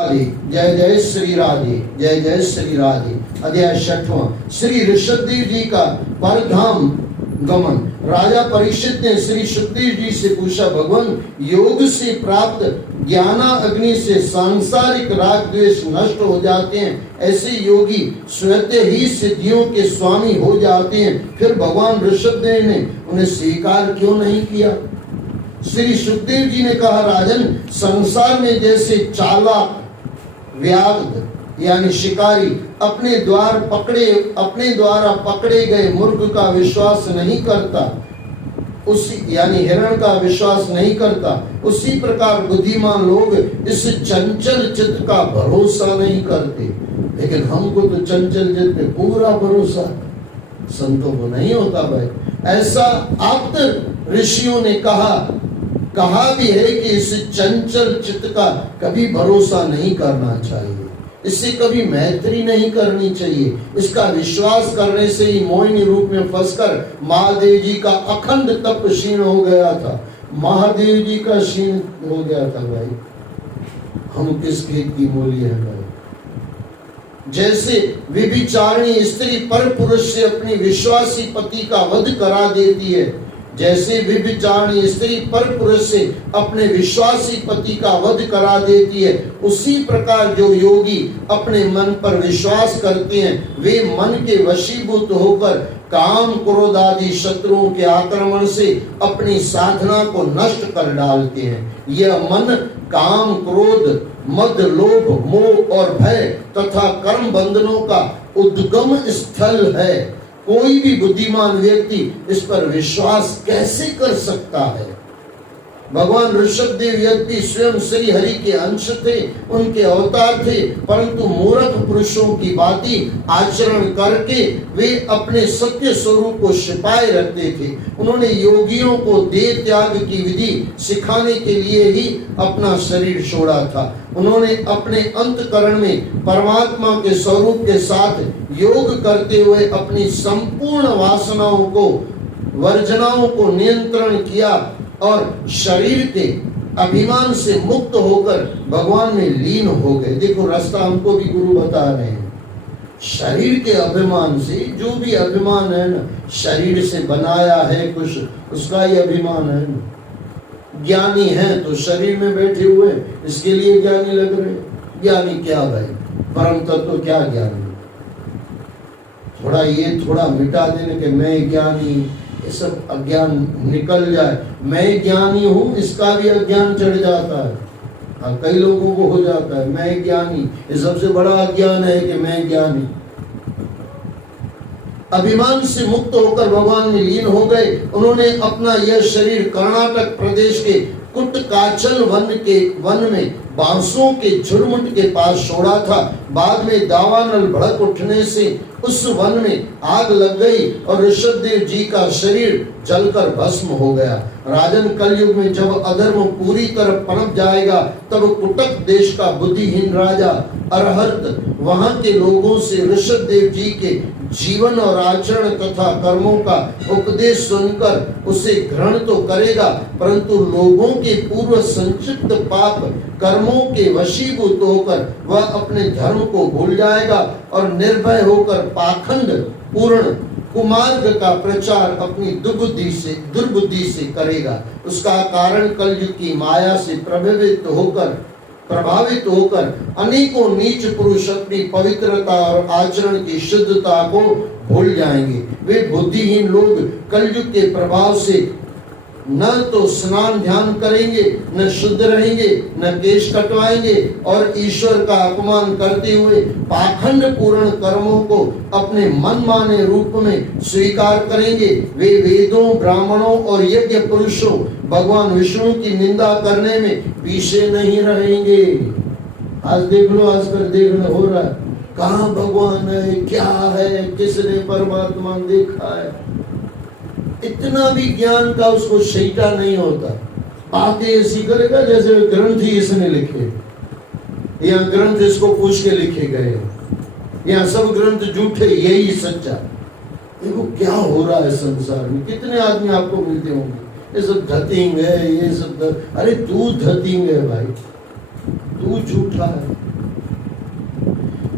जय जय श्री राधे, जय जय श्री राधे। अध्याय 6वां। श्री ऋषभदेव जी का परधाम गमन। राजा परीक्षित ने श्री सुखदेव जी से पूछा, भगवान, योग से प्राप्त ज्ञाना अग्नि से सांसारिक राग द्वेष नष्ट हो जाते हैं, ऐसे योगी स्वतः ही सिद्धियों के स्वामी हो जाते हैं, फिर भगवान ऋषभदेव ने उन्हें स्वीकार क्यों नहीं किया? श्री सुखदेव जी ने कहा, राजन, संसार में जैसे चालाक व्याघ्र यानी शिकारी अपने द्वारा पकड़े गए मुर्ग का विश्वास नहीं करता, उसी यानी हिरण का विश्वास नहीं करता, उसी प्रकार बुद्धिमान लोग इस चंचल चित्त का भरोसा नहीं करते। लेकिन हमको तो चंचल चित्त पे पूरा भरोसा, संतों को नहीं होता भाई। ऐसा आप्त ऋषियों ने कहा भी है कि इस चंचल चित्त का कभी भरोसा नहीं करना चाहिए, इससे कभी मैत्री नहीं करनी चाहिए। इसका विश्वास करने से ही मोहिनी रूप में फंसकर महादेव जी का अखंड तप क्षीण हो गया था। महादेव जी का क्षीण हो गया था भाई। हम किस खेत की मूली है भाई? जैसे व्यभिचारिणी स्त्री पर पुरुष से अपनी विश्वासी पति का वध करा देती है, जैसे व्यभिचारिणी स्त्री पर पुरुष से अपने विश्वासी पति का वध करा देती है, उसी प्रकार जो योगी अपने मन पर विश्वास करते हैं, वे मन के वशीभूत होकर काम क्रोध आदि शत्रुओं के आक्रमण से अपनी साधना को नष्ट कर डालते हैं। यह मन काम क्रोध मद लोभ मोह और भय तथा कर्म बंधनों का उद्गम स्थल है। कोई भी बुद्धिमान व्यक्ति इस पर विश्वास कैसे कर सकता है? भगवान ऋषभदेव यद्यपि स्वयं श्री हरि के अंश थे, उनके अवतार थे, परंतु मूर्ख पुरुषों की बाती आचरण करके वे अपने सत्य स्वरूप को छिपाए रखते थे। उन्होंने योगियों को देह त्याग की विधि सिखाने के लिए ही अपना शरीर छोड़ा था। उन्होंने अपने अंतकरण में परमात्मा के स्वरूप के साथ योग करते हुए अपनी संपूर्ण वासनाओं को वर्जनाओं को नियंत्रण किया और शरीर के अभिमान से मुक्त होकर भगवान में लीन हो गए। देखो रास्ता हमको भी गुरु बता रहे हैं। शरीर के अभिमान से, जो भी अभिमान है ना, शरीर से बनाया है कुछ, उसका ही अभिमान है ना। ज्ञानी है तो शरीर में बैठे हुए, इसके लिए ज्ञानी लग रहे। ज्ञानी क्या भाई? परम तत्व क्या ज्ञानी? थोड़ा मिटा देने के मैं ज्ञानी, ये सब अज्ञान निकल जाए। मैं ज्ञानी हूँ, इसका भी अज्ञान चढ़ जाता है। हाँ, कई लोगों को हो जाता है मैं ज्ञानी। ये सबसे बड़ा अज्ञान है कि मैं ज्ञानी। अभिमान से मुक्त होकर भगवान में लीन हो गए। उन्होंने अपना यह शरीर कर्नाटक प्रदेश के कुटकाचल वन में बांसों के झुरमुट के पास छोड़ा था। बाद में दावानल भड़क उठने से उस वन में आग लग गई और ऋषभदेव जी का शरीर जलकर भस्म हो गया। राजन, कलयुग में जब अधर्म पूरी तरह पनप जाएगा, तब कुटक देश का बुद्धिहीन राजा अरहत वहां के लोगों से ऋषभदेव जी के जीवन और आचरण तथा कर्मों का उपदेश सुनकर उसे ग्रहण तो करेगा, परंतु लोगों के पूर्व संचित पाप कर्मों के वशीभूत होकर वह अपने धर्म को भूल जाएगा और निर्भय होकर पाखंड पूर्ण कुमार्ग का प्रचार अपनी दुर्बुद्धि से करेगा। उसका कारण कलयुग की माया से प्रभावित होकर अनेकों नीच पुरुष अपनी पवित्रता और आचरण की शुद्धता को भूल जाएंगे। वे बुद्धिहीन लोग कलयुग के प्रभाव से न तो स्नान ध्यान करेंगे, न शुद्ध रहेंगे, न केश कटवाएंगे और ईश्वर का अपमान करते हुए पाखंड पूर्ण कर्मों को अपने मनमाने रूप में स्वीकार करेंगे। वे वेदों, ब्राह्मणों और यज्ञ पुरुषों भगवान विष्णु की निंदा करने में पीछे नहीं रहेंगे। आज देख लो, आजकल देखना हो रहा है, कहाँ भगवान है, क्या है, किसने परमात्मा देखा है। इतना भी ज्ञान का उसको शैता नहीं होता। बातें ऐसी करेगा जैसे ग्रंथ ही इसने लिखे, या ग्रंथ इसको पूछ के लिखे गए, या सब ग्रंथ झूठे, यही सच्चा। देखो क्या हो रहा है संसार में। कितने आदमी आपको मिलते होंगे, ये सब धतिंग है, ये सब अरे तू धतिंग है भाई, तू झूठा है।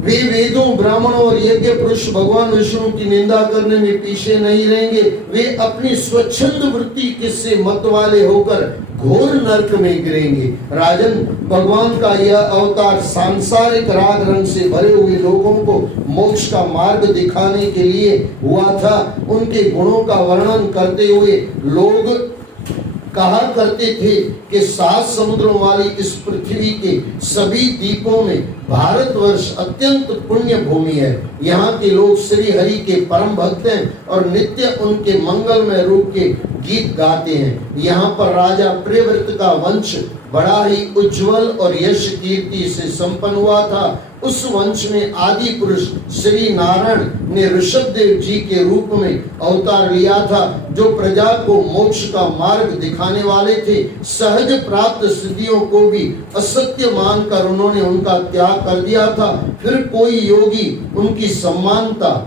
वे वेदों, ब्राह्मणों और यज्ञ पुरुष भगवान विष्णु की निंदा करने में पीछे नहीं रहेंगे। वे अपनी स्वच्छंद वृत्ति किससे मत वाले होकर घोर नरक में गिरेंगे। राजन, भगवान का यह अवतार सांसारिक राग रंग से भरे हुए लोगों को मोक्ष का मार्ग दिखाने के लिए हुआ था। उनके गुणों का वर्णन करते हुए लोग कहा करते थे कि 7 समुद्रों वाली इस पृथ्वी के सभी द्वीपों में भारतवर्ष अत्यंत पुण्य भूमि है। यहाँ के लोग श्री हरि के परम भक्त हैं और नित्य उनके मंगलमय रूप के गीत गाते हैं। यहाँ पर राजा प्रियव्रत का वंश बड़ा ही उज्जवल और यश कीर्ति से संपन्न हुआ था। उस वंश में आदि पुरुष श्री नारायण ने ऋषभदेव जी के रूप में अवतार लिया था, जो प्रजा को मोक्ष का मार्ग दिखाने वाले थे। सहज प्राप्त सिद्धियों को भी असत्य मानकर उन्होंने उनका त्याग कर दिया था। फिर कोई योगी उनकी सम्मानता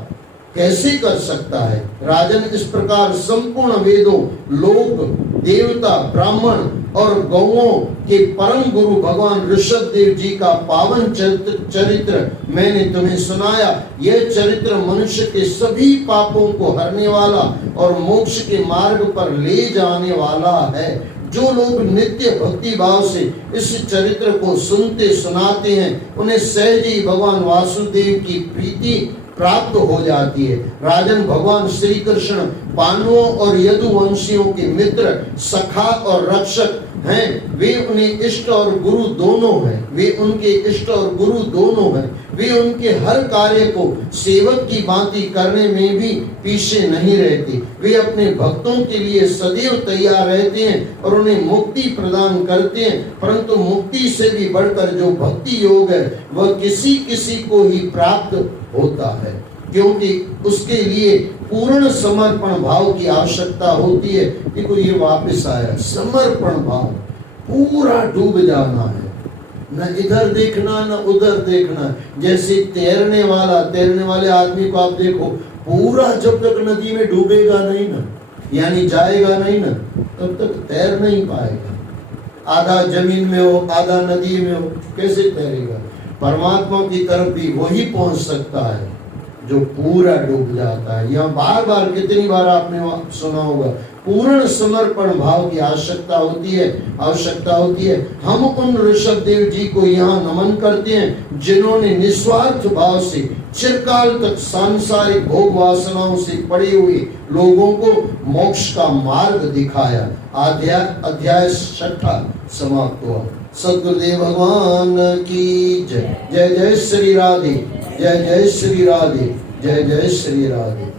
कैसे कर सकता है? राजन, इस प्रकार संपूर्ण वेदों, लोक, देवता, ब्राह्मण और गौओं के परम गुरु भगवान ऋषभदेव जी का पावन चरित्र मैंने तुम्हें सुनाया। यह चरित्र मनुष्य के सभी पापों को हरने वाला और मोक्ष के मार्ग पर ले जाने वाला है। जो लोग नित्य भक्ति भाव से इस चरित्र को सुनते सुनाते हैं, उन्हें सहज ही भगवान वासुदेव की प्रीति प्राप्त हो जाती है। राजन, भगवान श्री कृष्ण पांडवों और यदुवंशियों के मित्र, सखा और रक्षक हैं। वे उन्हें इष्ट और गुरु दोनों हैं। वे उनके इष्ट और गुरु दोनों हैं। वे उनके हर कार्य को सेवक की भांति करने में भी पीछे नहीं रहते। वे अपने भक्तों के लिए सदैव तैयार रहते हैं और उन्हें मुक्ति प्रदान करते हैं। परंतु मुक्ति से भी बढ़कर जो भक्ति योग है, वह किसी किसी को ही प्राप्त होता है, क्योंकि उसके लिए पूर्ण समर्पण भाव की आवश्यकता होती है। देखो, ये वापस आया, समर्पण भाव, पूरा डूब जाना है, न इधर देखना न उधर देखना। जैसे तैरने वाले आदमी को आप देखो, पूरा जब तक नदी में डूबेगा नहीं ना, यानी जाएगा नहीं ना, तब तक तैर नहीं पाएगा। आधा जमीन में हो, आधा नदी में हो, कैसे तैरेगा? परमात्मा की तरफ भी वही पहुंच सकता है जो पूरा डूब जाता है। यहाँ बार बार, कितनी बार आपने सुना होगा, पूर्ण समर्पण भाव की आवश्यकता होती है। हम उन ऋषभदेव जी को यहाँ नमन करते हैं, जिन्होंने निस्वार्थ भाव से चिरकाल तक सांसारिक भोग वासनाओं से पड़े हुए लोगों को मोक्ष का मार्ग दिखाया। अध्याय 6 समाप्त हुआ। सद्गुरुदेव भगवान की जय। जय जय श्री राधे, जय जय श्री राधे, जय जय श्री राधे।